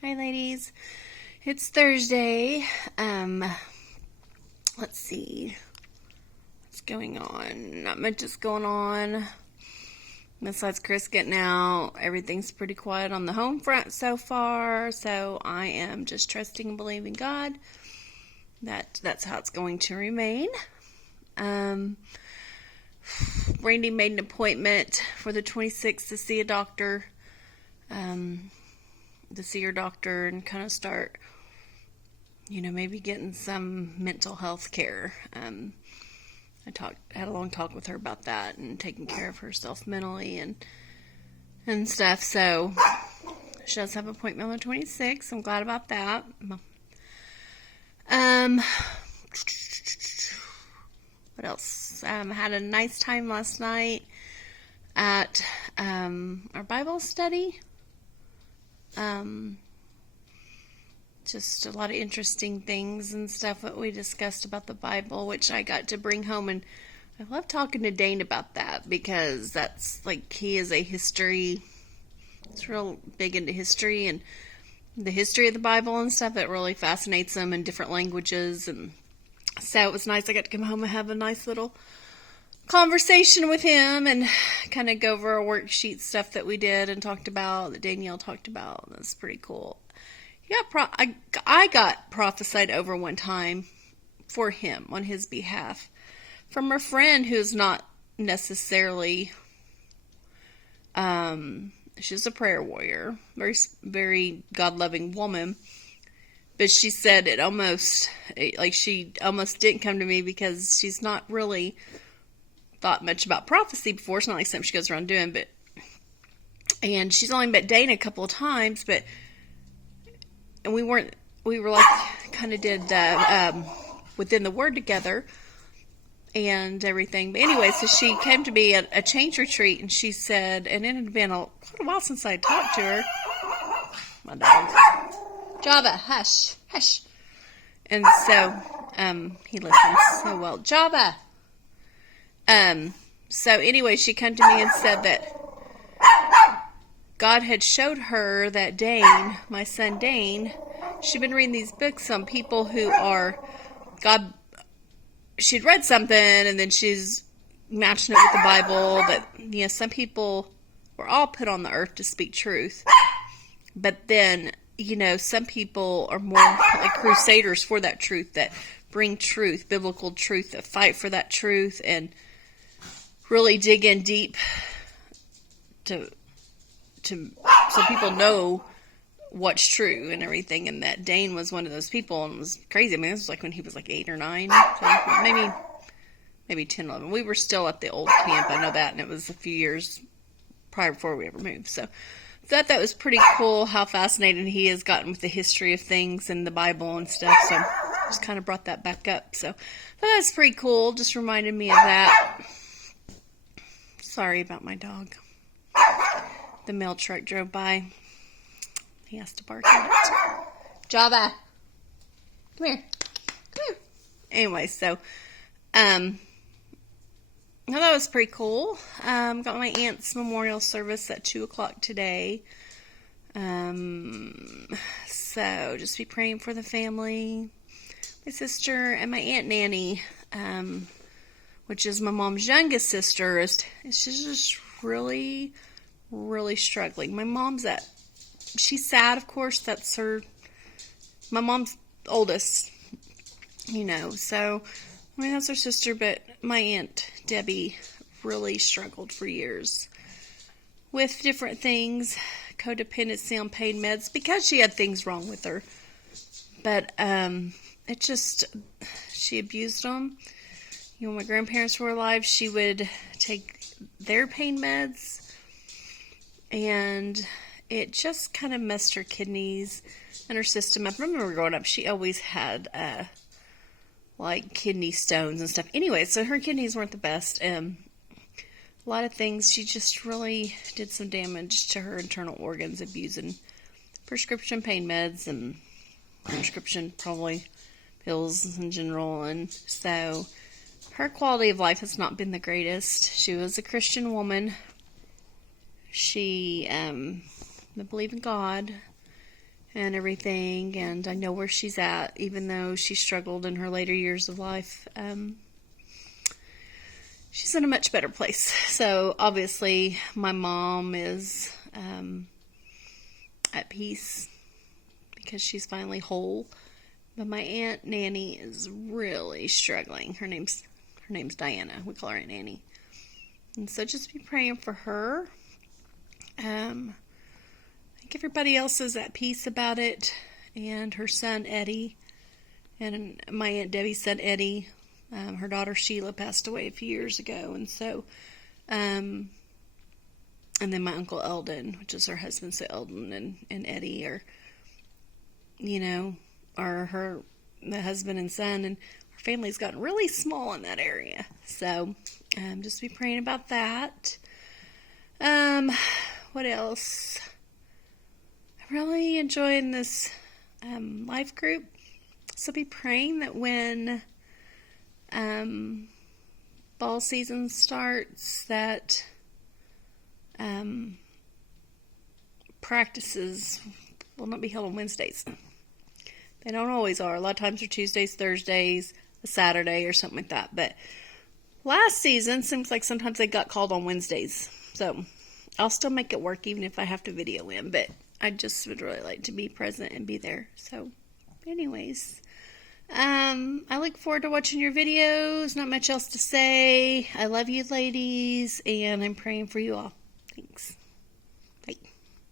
Hi, ladies. It's Thursday. Let's see. What's going on? Not much is going on. Besides Chris getting out, everything's pretty quiet on the home front so far. So I am just trusting and believing God that that's how it's going to remain. Brandy made an appointment for the 26th to see a doctor. To see her doctor and kind of start, maybe getting some mental health care. I had a long talk with her about that and taking care of herself mentally and stuff. So she does have an appointment on the 26th. I'm glad about that. What else? I had a nice time last night at our Bible study. Just a lot of interesting things and stuff that we discussed about the Bible, which I got to bring home, and I love talking to Dane about that because that's he is he's real big into history and the history of the Bible and stuff. It really fascinates him in different languages, and so it was nice. I got to come home and have a nice little conversation with him and kind of go over our worksheet stuff that we did and talked about, that Danielle talked about. That's pretty cool. I got prophesied over one time for him on his behalf from a friend who's not necessarily, she's a prayer warrior, very, very God-loving woman. But she said she almost didn't come to me because she's not really thought much about prophecy before. It's not like something she goes around doing, and she's only met Dana a couple of times, and we were kind of did within the Word together and everything. But anyway, so she came to me at a change retreat, and she said, and it had been quite a while since I talked to her. My dog. Java, hush, hush. And so, he listens so well. Java. So anyway, she came to me and said that God had showed her that Dane, my son Dane, she'd been reading these books on people who are God. She'd read something and then she's matching it with the Bible. That some people were all put on the earth to speak truth, but then some people are more like crusaders for that truth, that bring truth, biblical truth, that fight for that truth and really dig in deep so people know what's true and everything. And that Dane was one of those people, and it was crazy. I mean, this was when he was 8 or 9, so maybe 10, 11. We were still at the old camp, I know that, and it was a few years prior before we ever moved. So that was pretty cool how fascinated he has gotten with the history of things and the Bible and stuff. So just kind of brought that back up. So that's pretty cool. Just reminded me of that. Sorry about my dog. The mail truck drove by. He has to bark at it. Java. Come here. Anyway, so, that was pretty cool. Got my aunt's memorial service at 2 o'clock today. So just be praying for the family. My sister and my Aunt Nanny, which is my mom's youngest sister, she's just really, really struggling. My mom's she's sad, of course. That's my mom's oldest, so, that's her sister, but my Aunt Debbie really struggled for years with different things, codependency on pain meds, because she had things wrong with her. But, she abused them. When my grandparents were alive, she would take their pain meds, and it just kind of messed her kidneys and her system up. I remember growing up, she always had, kidney stones and stuff. Anyway, so her kidneys weren't the best. A lot of things, she just really did some damage to her internal organs, abusing prescription pain meds and prescription, probably, pills in general. And so her quality of life has not been the greatest. She was a Christian woman. She believed in God. and everything, and I know where she's at, even though she struggled in her later years of life. She's in a much better place. So obviously my mom is at peace because she's finally whole. But my Aunt Nanny is really struggling. Her name's Diana. We call her Aunt Nanny. And so just be praying for her. I think everybody else is at peace about it. And her son Eddie, and my Aunt Debbie's son Eddie. Her daughter Sheila passed away a few years ago, and so, and then my Uncle Eldon, which is her husband, so Eldon and Eddie are, are the husband and son, and her family's gotten really small in that area. So, just be praying about that. What else? I'm really enjoying this life group. So be praying that when fall season starts, that practices will not be held on Wednesdays. They don't always are. A lot of times they're Tuesdays, Thursdays, a Saturday, or something like that. But last season, seems like sometimes they got called on Wednesdays. So I'll still make it work even if I have to video in. But I just would really like to be present and be there. So anyways, I look forward to watching your videos. Not much else to say. I love you ladies, and I'm praying for you all. Thanks.